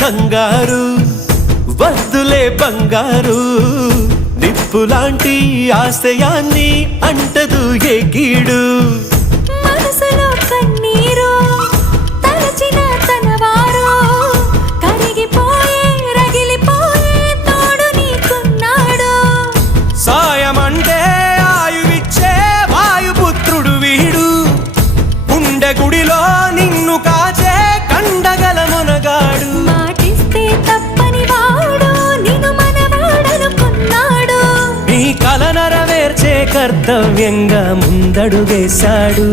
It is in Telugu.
కంగారు వద్దులే బంగారు నిప్పులాంటి ఆశయాన్ని అంటదు ఏ కీడు మనసులో కన్నీరు తలచిన తనవారు కరిగిపోయే రగిలిపోయే తోడు నీకున్నాడు సాయమంటే ఆయువిచ్చే వాయుపుత్రుడు వీడు ఉండే గుడిలో నిన్ను కాచే కండగల మునగాడు మాటిస్తే తప్పని వాడు నిన్ను మనవాడనుకున్నాడు నీ కల నెరవేర్చే కర్తవ్యంగా ముందడుగేశాడు